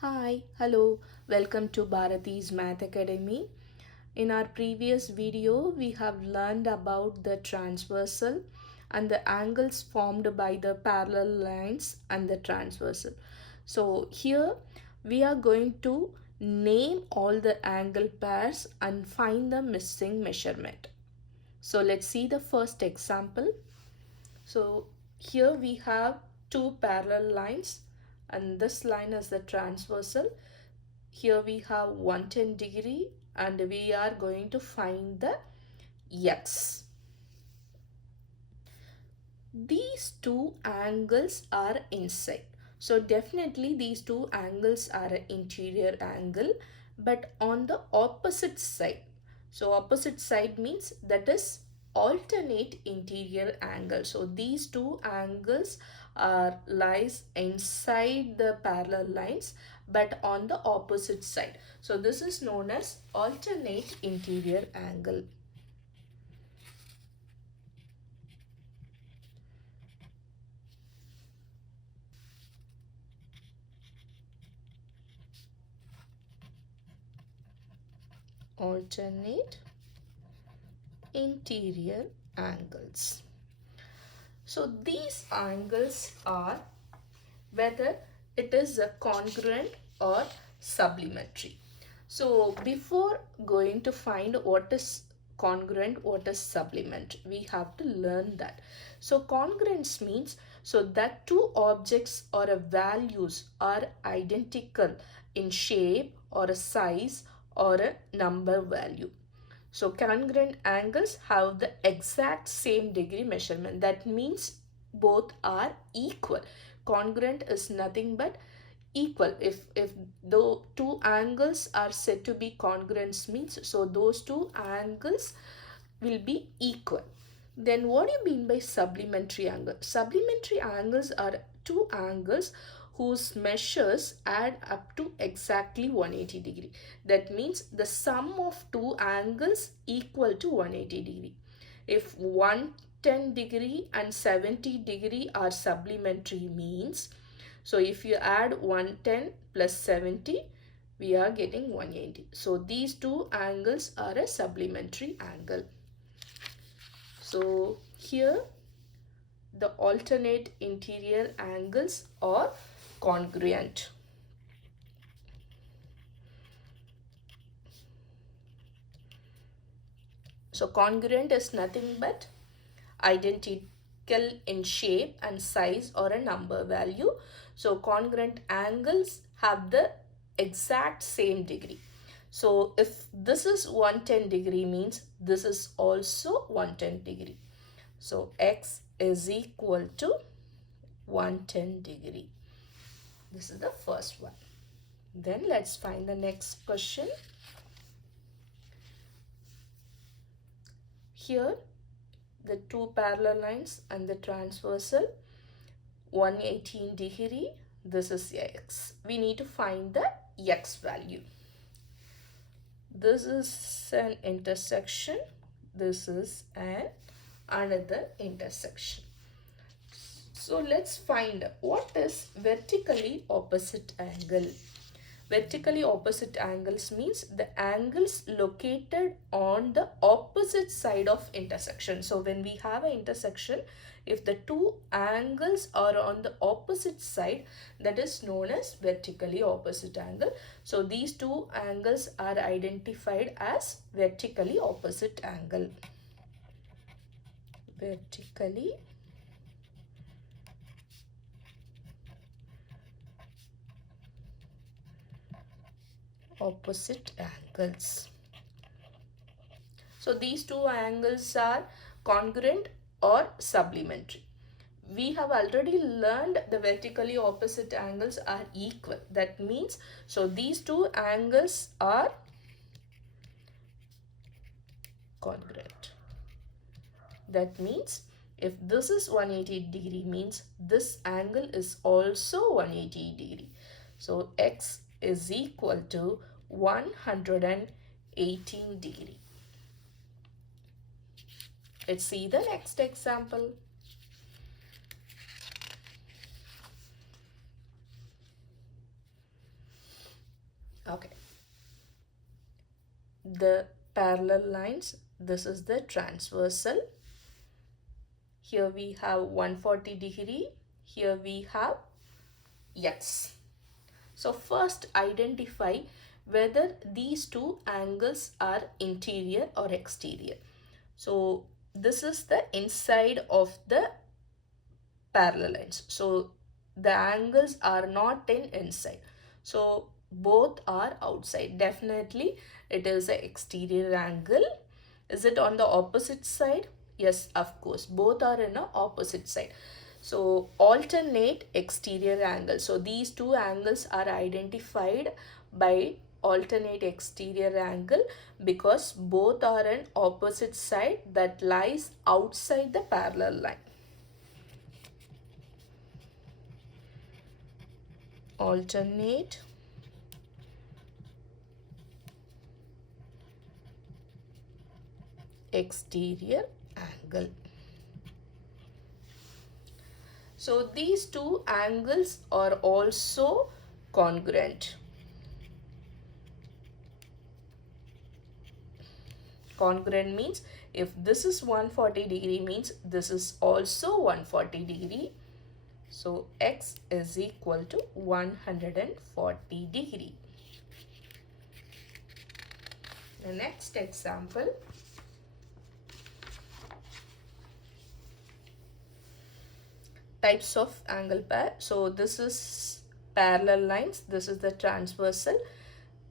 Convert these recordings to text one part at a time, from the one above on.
Hi, hello, welcome to Bharati's Math Academy. In our previous video, we have learned about the transversal and the angles formed by the parallel lines and the transversal. So here we are going to name all the angle pairs and find the missing measurement. So let's see the first example. So here we have two parallel lines and this line is the transversal. Here we have 110 degree and we are going to find the x. These two angles are inside. So definitely these two angles are an interior angle but on the opposite side. So opposite side means that is alternate interior angle. So these two angles are lies inside the parallel lines but on the opposite side. So this is known as alternate interior angle. Alternate interior angles. So these angles are whether it is a congruent or supplementary. So before going to find what is congruent, what is supplement, we have to learn that. So congruence means so that two objects or a values are identical in shape or a size or a number value. So congruent angles have the exact same degree measurement. That means both are equal. Congruent is nothing but equal. If the two angles are said to be congruent means so those two angles will be equal. Then what do you mean by supplementary angle? Supplementary angles are two angles whose measures add up to exactly 180 degree. That means the sum of two angles equal to 180 degree. If 110 degree and 70 degree are supplementary means, so if you add 110 plus 70, we are getting 180. So these two angles are a supplementary angle. So here the alternate interior angles are congruent. So congruent is nothing but identical in shape and size or a number value. So congruent angles have the exact same degree. So if this is 110 degree means this is also 110 degree. So x is equal to 110 degree. This is the first one. Then let's find the next question. Here the two parallel lines and the transversal 118 degree. This is x. We need to find the x value. This is an intersection. This is another intersection. So let's find what is vertically opposite angle. Vertically opposite angles means the angles located on the opposite side of intersection. So when we have an intersection, if the two angles are on the opposite side, that is known as vertically opposite angle. So these two angles are identified as vertically opposite angle. Vertically opposite angles. So these two angles are congruent or supplementary. We have already learned the vertically opposite angles are equal. That means so these two angles are congruent. That means if this is 180 degree means this angle is also 180 degree. So x is equal to 118 degree. Let's see the next example. Okay, the parallel lines, this is the transversal. Here we have 140 degree, here we have x. So first identify whether these two angles are interior or exterior. So this is the inside of the parallel lines. So the angles are not in inside. So both are outside. Definitely it is an exterior angle. Is it on the opposite side? Yes, of course. Both are in a opposite side. So alternate exterior angle. So these two angles are identified by alternate exterior angle because both are an opposite side that lies outside the parallel line. Alternate exterior angle. So these two angles are also congruent. Congruent means if this is 140 degree means this is also 140 degree. So x is equal to 140 degree. The next example. Types of angle pair. So this is parallel lines. This is the transversal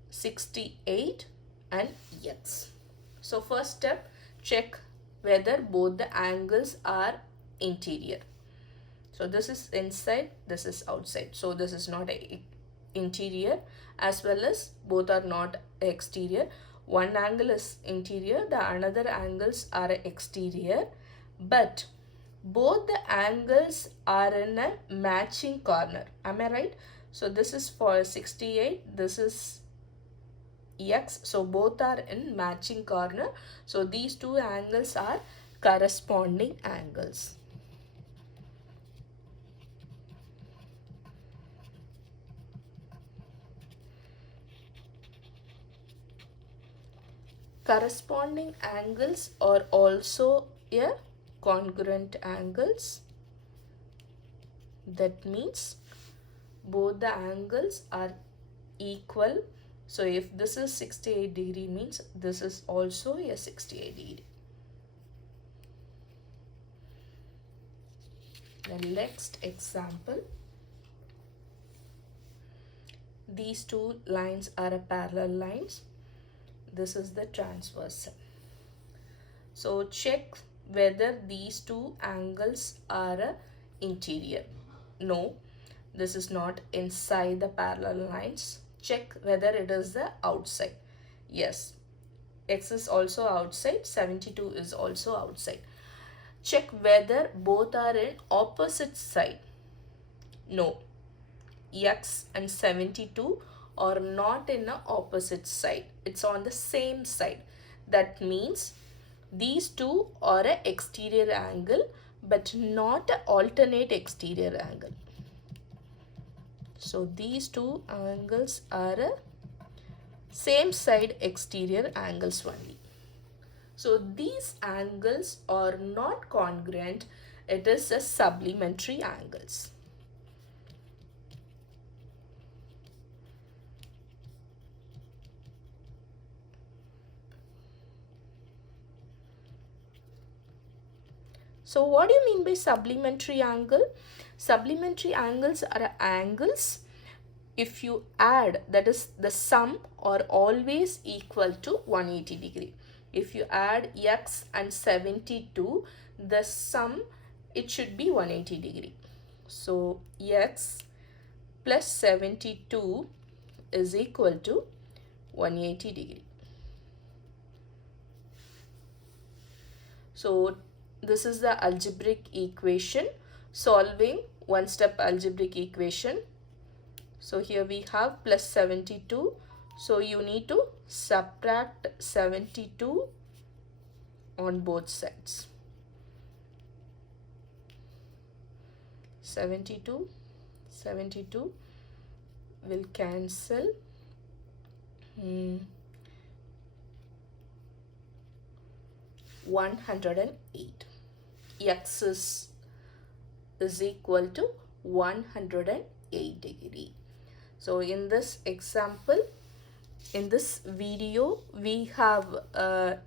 68 and x. So first step, check whether both the angles are interior. So this is inside, this is outside. So this is not a interior as well as both are not exterior. One angle is interior, the another angles are exterior, but both the angles are in a matching corner. Am I right? So this is for 68, this is x, so both are in matching corner. So these two angles are corresponding angles. Corresponding angles are also a congruent angles. That means both the angles are equal. So if this is 68 degree means this is also a 68 degree. The next example. These two lines are a parallel lines. This is the transversal. So check whether these two angles are a interior. No, this is not inside the parallel lines. Check whether it is the outside. Yes, x is also outside, 72 is also outside. Check whether both are in opposite side. No, x and 72 are not in the opposite side. It's on the same side. That means these two are an exterior angle but not an alternate exterior angle. So these two angles are a same side exterior angles only. So these angles are not congruent. It is a supplementary angles. So what do you mean by supplementary angle? Supplementary angles are angles if you add, that is the sum are always equal to 180 degree. If you add x and 72, the sum it should be 180 degree. So x plus 72 is equal to 180 degree. So this is the algebraic equation, solving one step algebraic equation. So here we have plus 72. So you need to subtract 72 on both sides. 72 will cancel. Hmm, 108. X is equal to 108 degree. So in this example, in this video, we have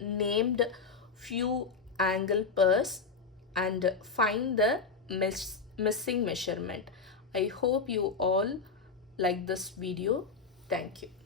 named few angle pairs and find the missing measurement. I hope you all like this video. Thank you.